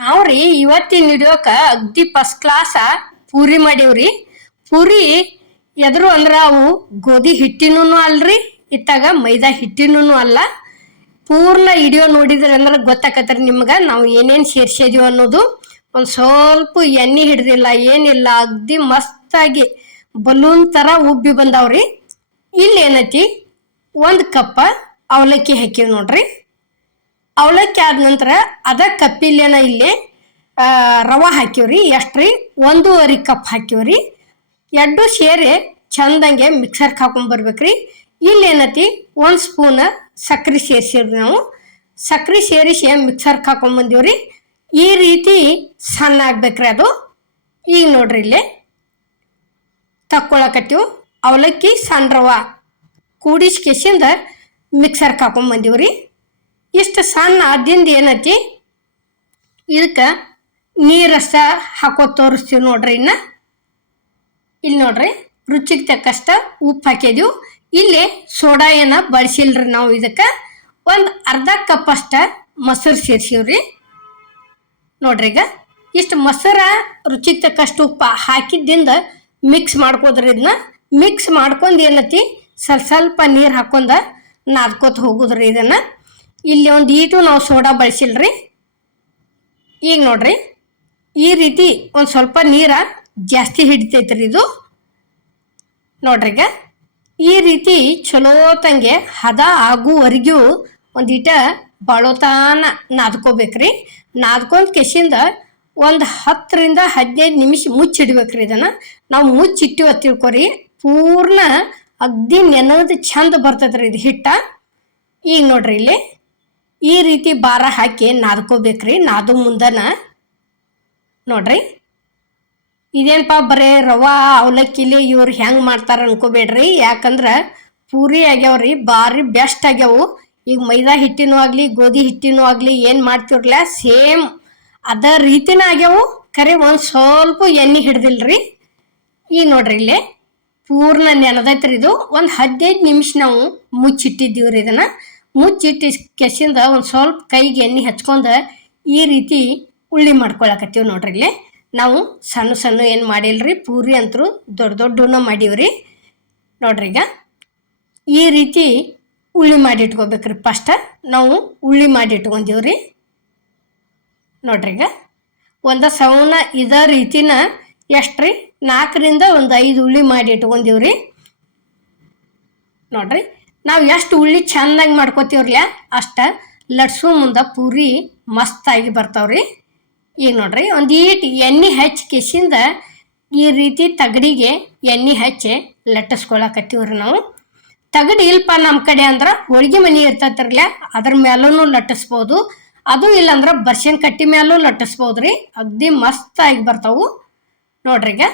ನಾವ್ರಿ ಇವತ್ತಿನ ಹಿಡಿಯೋಕ ಅಗ್ದಿ ಫಸ್ಟ್ ಕ್ಲಾಸ ಪೂರಿ ಮಾಡೀವ್ರಿ. ಪೂರಿ ಎದ್ರು ಅಂದ್ರ ಅವು ಗೋಧಿ ಹಿಟ್ಟಿನೂ ಅಲ್ರಿ, ಇತ್ತಾಗ ಮೈದಾ ಹಿಟ್ಟಿನೂ ಅಲ್ಲ. ಪೂರ್ಣ ಹಿಡಿಯೋ ನೋಡಿದ್ರಿ ಅಂದ್ರೆ ಗೊತ್ತಾಕತ್ರಿ ನಿಮ್ಗ ನಾವು ಏನೇನ್ ಸೇರ್ಸಿದೀವಿ ಅನ್ನೋದು. ಒಂದ್ ಸ್ವಲ್ಪ ಎಣ್ಣೆ ಹಿಡ್ದಿಲ್ಲ ಏನಿಲ್ಲ, ಅಗ್ದಿ ಮಸ್ತಾಗಿ ಬಲೂನ್ ತರ ಉಬ್ಬಿ ಬಂದಾವ್ರಿ. ಇಲ್ಲಿ ಏನೈತಿ, 1 ಕಪ್ ಅವಲಕ್ಕಿ ಹಾಕಿವ್ ನೋಡ್ರಿ. ಅವಲಕ್ಕಿ ಆದ ನಂತರ ಅದ ಕಪ್ಪಿಲೇನ ಇಲ್ಲಿ ರವಾ ಹಾಕಿವ್ರಿ. ಎಷ್ಟ್ರಿ, 1.5 ಕಪ್ ಹಾಕಿವ್ರಿ. ಎರಡು ಸೇರಿ ಚಂದಂಗೆ ಮಿಕ್ಸರ್ಗೆ ಹಾಕೊಂಡ್ ಬರ್ಬೇಕ್ರಿ. ಇಲ್ಲಿ ಏನೈತಿ, 1 ಸ್ಪೂನ್ ಸಕ್ರೆ ಸೇರಿಸಿವ್ರಿ. ನಾವು ಸಕ್ರೆ ಸೇರಿಸಿ ಮಿಕ್ಸರ್ಗೆ ಹಾಕೊಂಡ್ ಬಂದೀವ್ರಿ. ಈ ರೀತಿ ಸಣ್ಣ ಆಗ್ಬೇಕ್ರಿ ಅದು. ಈಗ ನೋಡ್ರಿ ಇಲ್ಲಿ ತಕ್ಕೊಳಕತ್ತೀವಿ. ಅವಲಕ್ಕಿ ಸಣ್ಣ ರವಾ ಕೂಡಿಸಿ ಕೆಸಿಂದ ಮಿಕ್ಸರ್ಗೆ ಹಾಕೊಂಡ್ ಬಂದೀವ್ರಿ. ಇಷ್ಟು ಸಣ್ಣ ಆದಿಂದ ಏನೈತಿ, ಇದಕ್ಕೆ ನೀರಷ್ಟ ಹಾಕೋ ತೋರಿಸ್ತೀವಿ ನೋಡ್ರಿ. ಇಲ್ಲಿ ನೋಡ್ರಿ, ರುಚಿಗೆ ತಕ್ಕಷ್ಟ ಉಪ್ಪು ಹಾಕಿದೀವಿ. ಇಲ್ಲಿ ಸೋಡಾ ಏನ ಬಳಸಿಲ್ರಿ ನಾವು. ಇದಕ್ಕೆ ಒಂದು ಅರ್ಧ ಕಪ್ ಅಷ್ಟ ಮೊಸರು ಸೇರಿಸಿವ್ರಿ. ನೋಡ್ರಿ, ಈಗ ಇಷ್ಟು ಮೊಸರ ರುಚಿಗೆ ತಕ್ಕಷ್ಟು ಉಪ್ಪು ಹಾಕಿದ್ದಿಂದ ಮಿಕ್ಸ್ ಮಾಡ್ಕೋದ್ರಿ. ಇದನ್ನ ಮಿಕ್ಸ್ ಮಾಡ್ಕೊಂಡು ಏನೈತಿ, ಸ್ವಲ್ಪ ನೀರು ಹಾಕೊಂಡ ನಾದ್ಕೋತ ಹೋಗುದ್ರಿ ಇದನ್ನ. ಇಲ್ಲಿ ಒಂದು ಈಟು ನಾವು ಸೋಡಾ ಬಳಸಿಲ್ರಿ. ಈಗ ನೋಡ್ರಿ, ಈ ರೀತಿ ಒಂದು ಸ್ವಲ್ಪ ನೀರ ಜಾಸ್ತಿ ಹಿಡಿತೈತ್ರಿ ಇದು. ನೋಡ್ರಿ, ಈಗ ಈ ರೀತಿ ಚಲೋತಂಗೆ ಹದ ಆಗುವರೆಗೂ ಒಂದೀಟ ಬಾಳೋತಾನ ನಾದ್ಕೋಬೇಕ್ರಿ. ನಾದ್ಕೊಂಡ್ ಕೆಸಿಂದ ಒಂದು 10 ರಿಂದ 15 ನಿಮಿಷ ಮುಚ್ಚಿಡ್ಬೇಕ್ರಿ. ಇದನ್ನ ನಾವು ಮುಚ್ಚಿಟ್ಟಿವ ತಿಳ್ಕೊರಿ, ಪೂರ್ಣ ಅಗ್ದಿ ನೆನದ ಚಂದ ಬರ್ತೈತ್ರಿ ಇದು ಹಿಟ್ಟ. ಈಗ ನೋಡ್ರಿ, ಇಲ್ಲಿ ಈ ರೀತಿ ಭಾರ ಹಾಕಿ ನಾದ್ಕೋಬೇಕ್ರಿ. ನಾದು ಮುಂದನ ನೋಡ್ರಿ, ಇದೇನಪ್ಪ ಬರೇ ರವಾ ಅವಲಕ್ಕಿಲಿ ಇವ್ರು ಹೆಂಗೆ ಮಾಡ್ತಾರ ಅನ್ಕೋಬೇಡ್ರಿ. ಯಾಕಂದ್ರೆ ಪೂರಿ ಆಗ್ಯಾವ್ರಿ, ಭಾರಿ ಬೆಸ್ಟ್ ಆಗ್ಯಾವು. ಈಗ ಮೈದಾ ಹಿಟ್ಟಿನೂ ಆಗಲಿ ಗೋಧಿ ಹಿಟ್ಟಿನೂ ಆಗಲಿ ಏನು ಮಾಡ್ತಿರ್ಲ ಸೇಮ್ ಅದ ರೀತಿನ ಆಗ್ಯಾವು. ಖರೆ ಒಂದು ಸ್ವಲ್ಪ ಎಣ್ಣೆ ಹಿಡ್ದಿಲ್ರಿ. ಈಗ ನೋಡ್ರಿ, ಇಲ್ಲಿ ಪೂರ್ಣ ನೆನದೈತ್ರಿ ಇದು. ಒಂದು 15 ನಿಮಿಷ ನಾವು ಮುಚ್ಚಿಟ್ಟಿದ್ದೀವ್ರಿ. ಇದನ್ನ ಮುಚ್ಚಿಟ್ಟು ಕೆಸಿಂದ ಒಂದು ಸ್ವಲ್ಪ ಕೈಗೆ ಎಣ್ಣೆ ಹಚ್ಕೊಂಡ ಈ ರೀತಿ ಉಳ್ಳಿ ಮಾಡ್ಕೊಳಕತ್ತೀವಿ ನೋಡ್ರಿ. ಇಲ್ಲಿ ನಾವು ಸಣ್ಣ ಸಣ್ಣ ಏನು ಮಾಡಿಲ್ರಿ, ಪೂರಿ ಅಂತರೂ ದೊಡ್ಡ ದೊಡ್ಡನ ಮಾಡೀವ್ರಿ. ನೋಡ್ರಿ, ಈಗ ಈ ರೀತಿ ಉಳ್ಳಿ ಮಾಡಿ ಇಟ್ಕೋಬೇಕ್ರಿ. ಫಸ್ಟ್ ನಾವು ಉಳ್ಳಿ ಮಾಡಿ ಇಟ್ಕೊಂಡೀವ್ರಿ. ನೋಡ್ರಿ, ಈಗ ಒಂದು ಸೌನ ಇದ ರೀತಿನ ಎಷ್ಟ್ರಿ 4 ರಿಂದ 5 ಉಳ್ಳಿ ಮಾಡಿ ಇಟ್ಕೊಂಡೀವ್ರಿ. ನೋಡ್ರಿ, ನಾವು ಎಷ್ಟು ಉಳ್ಳಿ ಚಂದಾಗಿ ಮಾಡ್ಕೋತೀವ್ರಲ್ಲ ಅಷ್ಟ ಲಟ್ಸು ಮುಂದೆ ಪೂರಿ ಮಸ್ತಾಗಿ ಬರ್ತಾವ್ರಿ. ಈಗ ನೋಡ್ರಿ, ಒಂದು ಈಟ್ ಎಣ್ಣೆ ಹಚ್ಚಿ ಕೆಸಿಂದ ಈ ರೀತಿ ತಗಡಿಗೆ ಎಣ್ಣೆ ಹಚ್ಚಿ ಲಟ್ಟಿಸ್ಕೊಳಕತ್ತೀವ್ರಿ ನಾವು. ತಗಡಿ ಇಲ್ಪ ನಮ್ಮ ಕಡೆ ಅಂದ್ರೆ ಹೋಳಿಗೆ ಮನೆ ಇರ್ತೈತ್ರಲ್ಲ, ಅದ್ರ ಮೇಲೂ ಲಟ್ಟಿಸ್ಬೋದು. ಅದು ಇಲ್ಲಾಂದ್ರೆ ಬರ್ಸಿನ ಕಟ್ಟಿ ಮೇಲೂ ಲಟ್ಟಿಸ್ಬೋದ್ರಿ. ಅಗ್ದಿ ಮಸ್ತಾಗಿ ಬರ್ತಾವು. ನೋಡ್ರಿ, ಈಗ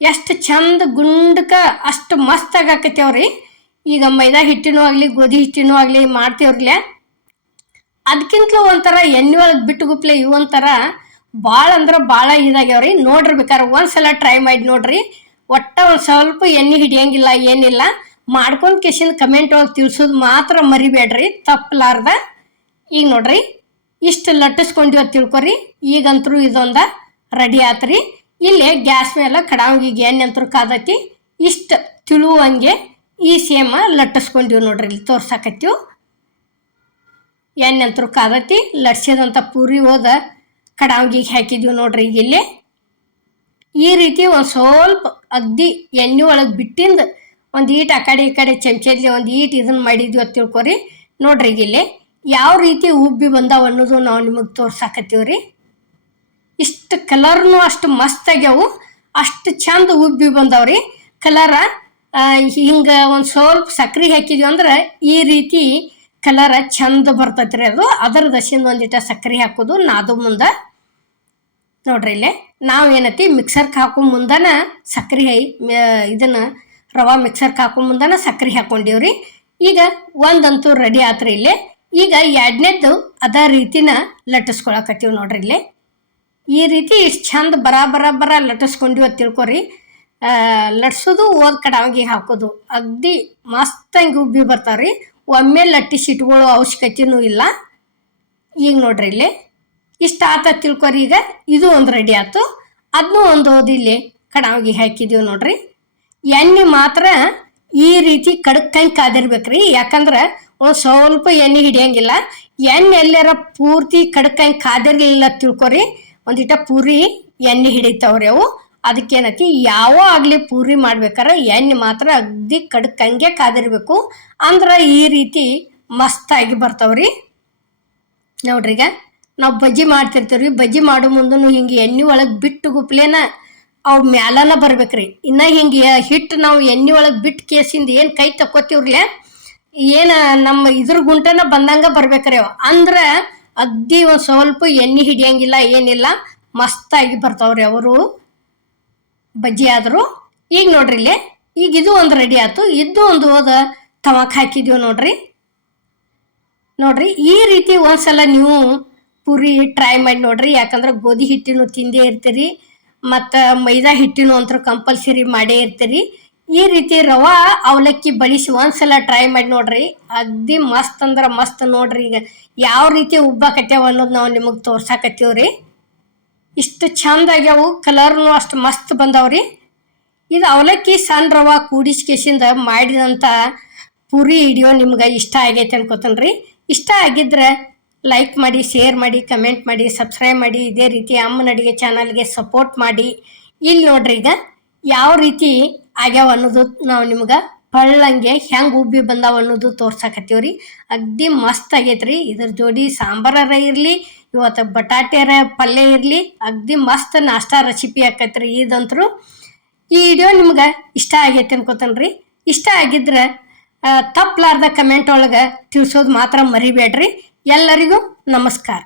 ಎಷ್ಟು ಚಂದ ಗುಂಡಕ ಅಷ್ಟು ಮಸ್ತಾಗಿ ಆಕತ್ಯಾವ್ರಿ. ಈಗ ಮೈದಾ ಹಿಟ್ಟಿನೂ ಆಗಲಿ ಗೋಧಿ ಹಿಟ್ಟಿನೂ ಆಗಲಿ ಮಾಡ್ತೀವ್ರಲ್ಲ, ಅದಕ್ಕಿಂತಲೂ ಒಂಥರ ಎಣ್ಣೆ ಒಳಗೆ ಬಿಟ್ಟು ಗುಪ್ಲೆ ಇವೊಂಥರ ಭಾಳ ಅಂದ್ರೆ ಭಾಳ ಇದಾಗ್ಯಾವ್ರಿ. ನೋಡ್ರಿ, ಬೇಕಾದ್ರೆ ಒಂದ್ಸಲ ಟ್ರೈ ಮಾಡಿ ನೋಡ್ರಿ. ಒಟ್ಟ ಒಂದು ಸ್ವಲ್ಪ ಎಣ್ಣೆ ಹಿಡಿಯಂಗಿಲ್ಲ ಏನಿಲ್ಲ. ಮಾಡ್ಕೊಂಡು ಕೆಸಿಂದ ಕಮೆಂಟ್ ಒಳಗೆ ತಿಳಿಸೋದು ಮಾತ್ರ ಮರಿಬೇಡ್ರಿ, ತಪ್ಪಲಾರ್ದ. ಈಗ ನೋಡ್ರಿ, ಇಷ್ಟು ಲಟ್ಟಿಸ್ಕೊಂಡಿವ ತಿಳ್ಕೊರಿ. ಈಗಂತರೂ ಇದೊಂದ ರೆಡಿ ಆತ್ರಿ. ಇಲ್ಲಿ ಗ್ಯಾಸ್ ಮೇಲೆ ಕಡಾವಿಗೆ ಎಣ್ಣೆ ಅಂತರೂ ಕಾದತಿ. ಇಷ್ಟು ತಿಳುವಂಗೆ ಈ ಸೇಮ ಲಟ್ಟಿಸ್ಕೊಂಡಿವ್ ನೋಡ್ರಿ. ಇಲ್ಲಿ ತೋರ್ಸಾಕತ್ತೀವಿ. ಎಣ್ಣೆ ಅಂತರೂ ಕಾದತಿ. ಲಟ್ಸಿದಂಥ ಪೂರಿ ಹೋದ ಕಡಾವಿಗೆ ಹಾಕಿದೀವಿ ನೋಡ್ರಿ. ಈಗ ಇಲ್ಲಿ ಈ ರೀತಿ ಒಂದು ಸ್ವಲ್ಪ ಅಗ್ದಿ ಎಣ್ಣೆ ಒಳಗೆ ಬಿಟ್ಟಿಂದ ಒಂದು ಈಟ್ ಆ ಕಡೆ ಈ ಕಡೆ ಚಮಚಲ್ಲಿ ಒಂದು ಈಟ್ ಇದನ್ನ ಮಾಡಿದ್ವಿ ಅಂತ ತಿಳ್ಕೊರಿ. ನೋಡ್ರಿ, ಈಗ ಇಲ್ಲಿ ಯಾವ ರೀತಿ ಉಬ್ಬಿ ಬಂದಾವ ಅನ್ನೋದು ನಾವು ನಿಮಗೆ ತೋರ್ಸಾಕತ್ತೀವ್ರಿ. ಇಷ್ಟು ಕಲರ್ನು ಅಷ್ಟು ಮಸ್ತ್ ಆಗ್ಯಾವು, ಅಷ್ಟು ಚಂದ ಉಬ್ಬಿ ಬಂದಾವ್ರಿ. ಕಲರ ಹಿಂಗೆ ಒಂದು ಸ್ವಲ್ಪ ಸಕ್ರೆ ಹಾಕಿದ್ವಿ ಅಂದ್ರೆ ಈ ರೀತಿ ಕಲರ ಚಂದ ಬರ್ತೈತ್ರಿ. ಅದು ಅದರ ದಶಿಂದ ಒಂದಿಟ ಸಕ್ರೆ ಹಾಕೋದು ನಾದು ಮುಂದೆ. ನೋಡ್ರಿ, ಇಲ್ಲೇ ನಾವು ಏನೈತಿ ಮಿಕ್ಸರ್ಗೆ ಹಾಕೋ ಮುಂದನ ಸಕ್ರೆ ಇದನ್ನ ರವಾ ಮಿಕ್ಸರ್ಗೆ ಹಾಕೋ ಮುಂದನ ಸಕ್ರೆ ಹಾಕೊಂಡಿವ್ರಿ. ಈಗ ಒಂದಂತೂ ರೆಡಿ ಆತ್ರಿ. ಇಲ್ಲಿ ಈಗ 2ನೇದ್ದು ಅದ ರೀತಿನ ಲಟ್ಟಿಸ್ಕೊಳಕತ್ತೀವಿ ನೋಡ್ರಿ. ಇಲ್ಲಿ ಈ ರೀತಿ ಇಷ್ಟು ಚಂದ ಬರ ಲಟ್ಟಿಸ್ಕೊಂಡಿವ ತಿಳ್ಕೊರಿ. ಲಟ್ಸೋದು ಓದ್ ಕಡಾವಿಗೆ ಹಾಕೋದು ಅಗ್ದಿ ಮಸ್ತಂಗೆ ಉಬ್ಬಿ ಬರ್ತಾವ್ರಿ. ಒಮ್ಮೆ ಲಟ್ಟಿಸಿ ಇಟ್ಕೊಳ್ಳೋ ಅವಶ್ಯಕತೆನೂ ಇಲ್ಲ. ಈಗ ನೋಡ್ರಿ, ಇಲ್ಲಿ ಇಷ್ಟ ಆತ ತಿಳ್ಕೊರಿ. ಈಗ ಇದು ಒಂದು ರೆಡಿ ಆಯ್ತು. ಅದನ್ನೂ ಒಂದು ಇಲ್ಲಿ ಕಡಾವಿಗೆ ಹಾಕಿದೀವಿ ನೋಡ್ರಿ. ಎಣ್ಣೆ ಮಾತ್ರ ಈ ರೀತಿ ಕಡ್ಕಂಗೆ ಕಾದಿರ್ಬೇಕ್ರಿ, ಯಾಕಂದ್ರೆ ಒಂದು ಸ್ವಲ್ಪ ಎಣ್ಣೆ ಹಿಡಿಯಂಗಿಲ್ಲ. ಎಣ್ಣೆ ಎಲ್ಲಾರ ಪೂರ್ತಿ ಕಡ್ಕಂಗೆ ಕಾದಿರ್ಲಿಲ್ಲ ತಿಳ್ಕೊರಿ, ಒಂದಿಟ ಪೂರಿ ಎಣ್ಣೆ ಹಿಡಿತಾವ್ರಿ ಅವು. ಅದಕ್ಕೇನತಿ ಯಾವ ಆಗಲಿ ಪೂರಿ ಮಾಡ್ಬೇಕಾರೆ ಎಣ್ಣೆ ಮಾತ್ರ ಅಗ್ದಿ ಕಡ್ಕಂಗೆ ಕಾದಿರ್ಬೇಕು, ಅಂದ್ರೆ ಈ ರೀತಿ ಮಸ್ತಾಗಿ ಬರ್ತಾವ್ರಿ. ನೋಡ್ರಿ, ಈಗ ನಾವು ಬಜ್ಜಿ ಮಾಡ್ತಿರ್ತೀವ್ರಿ, ಬಜ್ಜಿ ಮಾಡೋ ಮುಂದೂ ಹಿಂಗೆ ಎಣ್ಣೆ ಒಳಗೆ ಬಿಟ್ಟು ಗುಪ್ಲೇನ ಅವು ಮ್ಯಾಲನ ಬರ್ಬೇಕ್ರಿ. ಇನ್ನು ಹಿಂಗೆ ಹಿಟ್ಟು ನಾವು ಎಣ್ಣೆ ಒಳಗೆ ಬಿಟ್ಟು ಕೇಸಿಂದ ಏನು ಕೈ ತಕ್ಕೋತೀವ್ರಲ್ಲ, ಏನು ನಮ್ಮ ಇದ್ರ ಗುಂಟನ ಬಂದಂಗೆ ಬರ್ಬೇಕ್ರಿ ಅವು. ಅಂದ್ರೆ ಅಗ್ದಿ ಒಂದು ಸ್ವಲ್ಪ ಎಣ್ಣೆ ಹಿಡಿಯಂಗಿಲ್ಲ, ಏನಿಲ್ಲ, ಮಸ್ತಾಗಿ ಬರ್ತಾವ್ರಿ ಅವರು ಬಜ್ಜಿ ಆದರು. ಈಗ ನೋಡ್ರಿ ಇಲ್ಲಿ, ಈಗ ಇದು ಒಂದು ರೆಡಿ ಆಯ್ತು. ಇದು ಒಂದು ಹೋದ ತವಾಕ್ ಹಾಕಿದೀವಿ ನೋಡ್ರಿ. ನೋಡ್ರಿ, ಈ ರೀತಿ ಒಂದ್ಸಲ ನೀವು ಪೂರಿ ಟ್ರೈ ಮಾಡಿ ನೋಡ್ರಿ. ಯಾಕಂದ್ರೆ ಗೋಧಿ ಹಿಟ್ಟಿನೂ ತಿಂದೇ ಇರ್ತೀರಿ, ಮತ್ತು ಮೈದಾ ಹಿಟ್ಟಿನೂ ಅಂತೂ ಕಂಪಲ್ಸರಿ ಮಾಡೇ ಇರ್ತೀರಿ. ಈ ರೀತಿ ರವಾ ಅವಲಕ್ಕಿ ಬಳಸಿ ಒಂದ್ಸಲ ಟ್ರೈ ಮಾಡಿ ನೋಡ್ರಿ, ಅಗ್ದಿ ಮಸ್ತ್ ಅಂದ್ರೆ ಮಸ್ತ್. ನೋಡ್ರಿ, ಈಗ ಯಾವ ರೀತಿ ಉಬ್ಬಾಕತ್ಯಾವ ಅನ್ನೋದು ನಾವು ನಿಮಗೆ ತೋರ್ಸಾಕತ್ತೀವ್ರಿ. ಇಷ್ಟು ಚಂದ ಆಗ್ಯಾವು, ಕಲರ್ನು ಅಷ್ಟು ಮಸ್ತ್ ಬಂದಾವ್ರಿ. ಇದು ಅವಲಕ್ಕಿ ಸಣ್ಣ ರವಾ ಕೂಡಿಸ್ಕೇಸಿಂದ ಮಾಡಿದಂಥ ಪೂರಿ ವಿಡಿಯೋ ನಿಮ್ಗೆ ಇಷ್ಟ ಆಗೈತೆ ಅನ್ಕೋತೇನ್ರಿ. ಇಷ್ಟ ಆಗಿದ್ರೆ ಲೈಕ್ ಮಾಡಿ, ಶೇರ್ ಮಾಡಿ, ಕಮೆಂಟ್ ಮಾಡಿ, ಸಬ್ಸ್ಕ್ರೈಬ್ ಮಾಡಿ. ಇದೇ ರೀತಿ ಅಮ್ಮನ ಅಡುಗೆ ಚಾನಲ್ಗೆ ಸಪೋರ್ಟ್ ಮಾಡಿ. ಇಲ್ಲಿ ನೋಡ್ರಿ, ಈಗ ಯಾವ ರೀತಿ ಆಗ್ಯಾವ ಅನ್ನೋದು ನಾವು ನಿಮ್ಗೆ ಪಳ್ಳಂಗೆ ಹೆಂಗೆ ಉಬ್ಬಿ ಬಂದಾವ ಅನ್ನೋದು ತೋರ್ಸಾಕತ್ತೀವ್ರಿ. ಅಗ್ದಿ ಮಸ್ತ್ ಆಗೈತ್ರಿ. ಇದ್ರ ಜೋಡಿ ಸಾಂಬಾರ ಇರಲಿ, ಇವತ್ತು ಬಟಾಟೆರ ಪಲ್ಯ ಇರಲಿ, ಅಗ್ದಿ ಮಸ್ತ್ ನಾಷ್ಟಾ ರೆಸಿಪಿ ಆಕೈತ್ರಿ ಇದಂತರೂ. ಈ ವಿಡಿಯೋ ನಿಮ್ಗೆ ಇಷ್ಟ ಆಗೈತೆ ಅನ್ಕೋತೇನ್ರಿ. ಇಷ್ಟ ಆಗಿದ್ರೆ ತಪ್ಪಲಾರ್ದ ಕಮೆಂಟ್ ಒಳಗೆ ತಿಳಿಸೋದು ಮಾತ್ರ ಮರಿಬೇಡ್ರಿ. ಎಲ್ಲರಿಗೂ ನಮಸ್ಕಾರ.